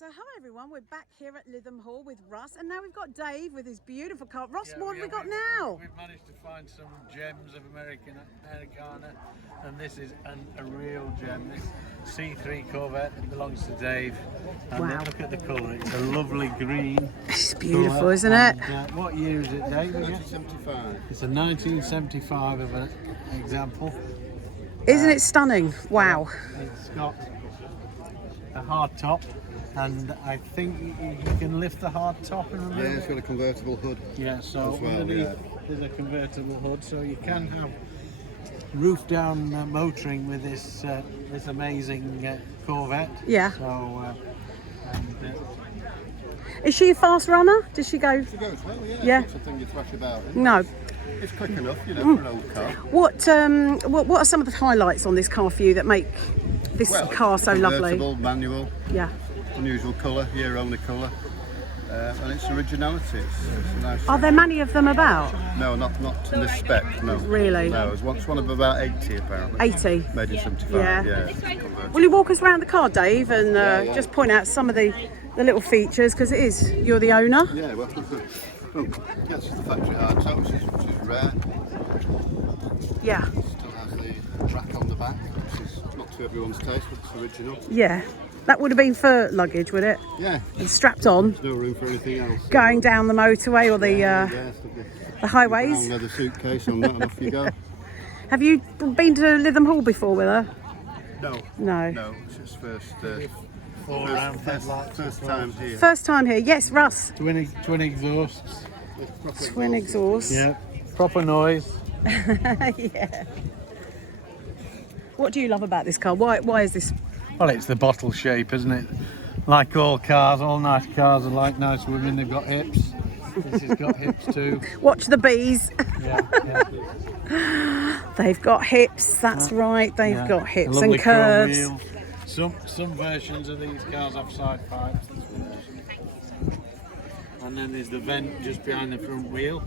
So hi everyone, we're back here at Lytham Hall with Russ, and now we've got Dave with his beautiful car. Ross, what have we got now? We've managed to find some gems of Americana, and this is a real gem. This C3 Corvette that belongs to Dave. And wow. Look at the colour, it's a lovely green. It's beautiful, colour. Isn't it? What year is it, Dave? 1975. It's a 1975 of an example. Isn't it stunning? Wow. It's got a hard top. And I think you can lift the hard top and remove Yeah, it's got a convertible hood. Yeah, so well, underneath there's a convertible hood, so you can have roof down motoring with this this amazing Corvette. Yeah. So, is she a fast runner? Does she go? She goes well, yeah. Yeah. It's not something you thrash about. No. It's quick enough, you know, for an old car. What are some of the highlights on this car for you that make this car so lovely? Convertible, manual. Yeah. Unusual colour, year-only colour, and its originality. It's a nice. Are there many of them about? No, not in this spec. No. Really? No, there's once one of about 80 apparently. 80. Made in 75. Yeah. Yeah. Will you walk us around the car, Dave, and just point out some of the little features, because it is, you're the owner. Yeah, well, this is the factory hard top, which is rare. Yeah. Still has the track on the back, which is not to everyone's taste, but it's original. Yeah. That would have been for luggage, would it? Yeah. And strapped on. There's no room for anything else. Going down the motorway or the highways. Brown leather suitcase on that, and off you go. Have you been to Lytham Hall before with her? No. No. No, it's his first time here. First time here. Yes, Russ. twin exhausts. Twin exhaust. Yeah. Proper noise. Yeah. What do you love about this car? Why is this? Well, it's the bottle shape, isn't it? Like all cars, all nice cars are like nice women. They've got hips. This has got hips too. Watch the bees. Yeah. They've got hips. That's right. They've got hips and curves. Wheel. Some versions of these cars have side pipes. And then there's the vent just behind the front wheel.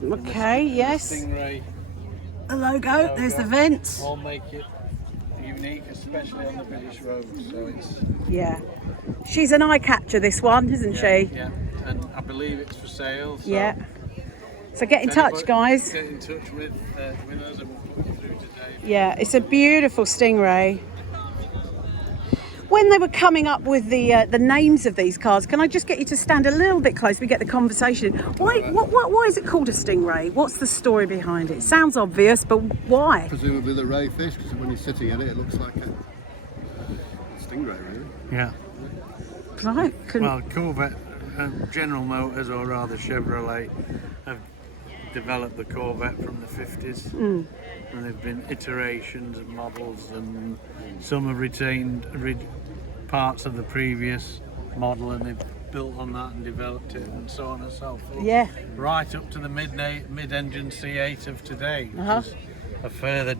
Okay. Yes. Stingray. The logo. There's the vent. All make it unique, especially on the British roads. So it's she's an eye catcher, this one, isn't she? Yeah, and I believe it's for sale. So yeah. So get in touch, guys. Get in touch with us and we'll put you through today. Yeah, it's a beautiful Stingray. When they were coming up with the names of these cars, can I just get you to stand a little bit close? We get the conversation. Why is it called a Stingray? What's the story behind it? Sounds obvious, but why? Presumably the ray fish, because when you're sitting in it, it looks like a stingray, really. Yeah. Right. Well, Corvette, General Motors, or rather Chevrolet, have developed the Corvette from the 50s. And there have been iterations of models, and some have retained parts of the previous model, and they've built on that and developed it, and so on and so forth. Yeah. Right up to the mid-engine C8 of today, which is a further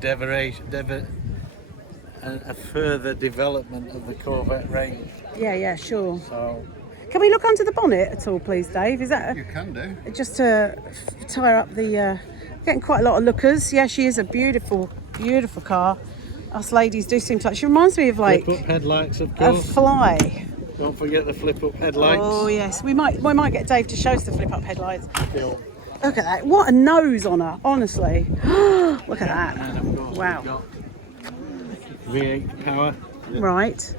a further development of the Corvette range. Yeah, sure. So, Can we look under the bonnet at all, please, Dave? Is that You can do. just to tire up the? Getting quite a lot of lookers. Yeah, she is a beautiful, beautiful car. Us ladies do seem to like. She reminds me of like flip-up headlights, of a course. fly. Don't forget the flip-up headlights. Oh yes, we might get Dave to show us the flip-up headlights. Still. Look at that! What a nose on her, honestly. Look at that! And of course Wow. we've got V8 power. Right.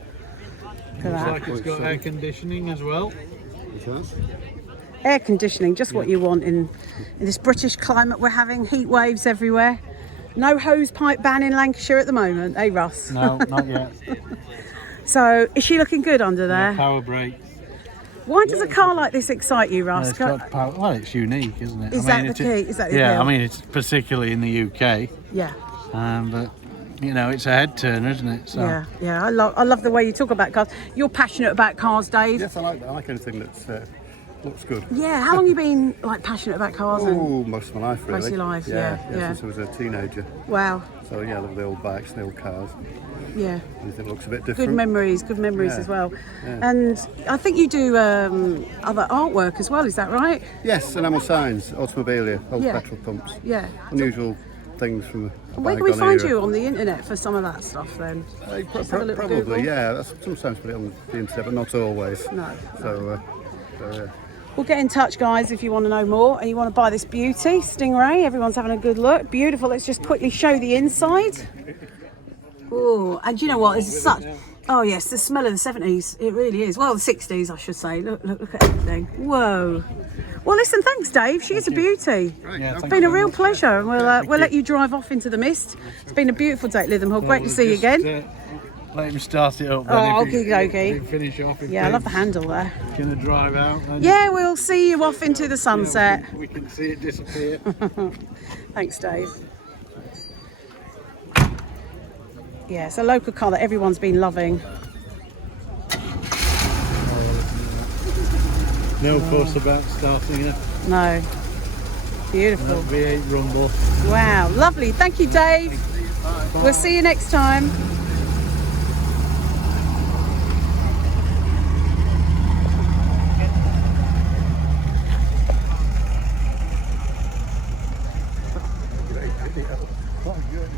Look at Looks that. like it's got air conditioning as well. It has. Air conditioning, just what you want in this British climate we're having. Heat waves everywhere. No hose pipe ban in Lancashire at the moment, eh, Russ? No, not yet. So, is she looking good under there? Power brake. Why does a car like this excite you, Russ? It's got power. Well, it's unique, isn't it? Is that the key? Is that the yeah, appeal? I mean, it's particularly in the UK. Yeah. But you know, it's a head turner, isn't it? So. Yeah. I love the way you talk about cars. You're passionate about cars, Dave. Yes, I like that. I like anything that looks good. Yeah. How long have you been like passionate about cars? Oh, most of my life, really. Most of your life, yeah. Since I was a teenager. Wow. So yeah, I love the old bikes, the old cars. Yeah. Anything that looks a bit different. Good memories as well. Yeah. And I think you do other artwork as well. Is that right? Yes, enamel signs, automobilia, old Yeah. petrol pumps. Yeah. Unusual things from. Where can we find you on the internet for some of that stuff then? Just have a little Google. Probably, yeah. That's sometimes put it on the internet, but not always. No. So yeah. Well, get in touch, guys, if you want to know more and you want to buy this beauty, Stingray. Everyone's having a good look. Beautiful. Let's just quickly show the inside. Oh, and you know what? It's such... Oh, yes, the smell of the 70s. It really is. Well, the 60s, I should say. Look at everything. Whoa. Well, listen, thanks, Dave. She is a beauty. Yeah, It's been a real pleasure. And we'll let you drive off into the mist. It's been a beautiful day at Lytham Hall. Great to see you again. Let him start it up. Then Oh, if he- okey-dokey. if he finish off. Yeah, I love the handle there. Gonna drive out. And Yeah, we'll see you off into the sunset. we can see it disappear. Thanks, Dave. Yeah, it's a local car that everyone's been loving. No fuss about starting it. No. Beautiful. V8 rumble. Wow, lovely. Thank you, Dave. We'll see you next time. Great video. What good.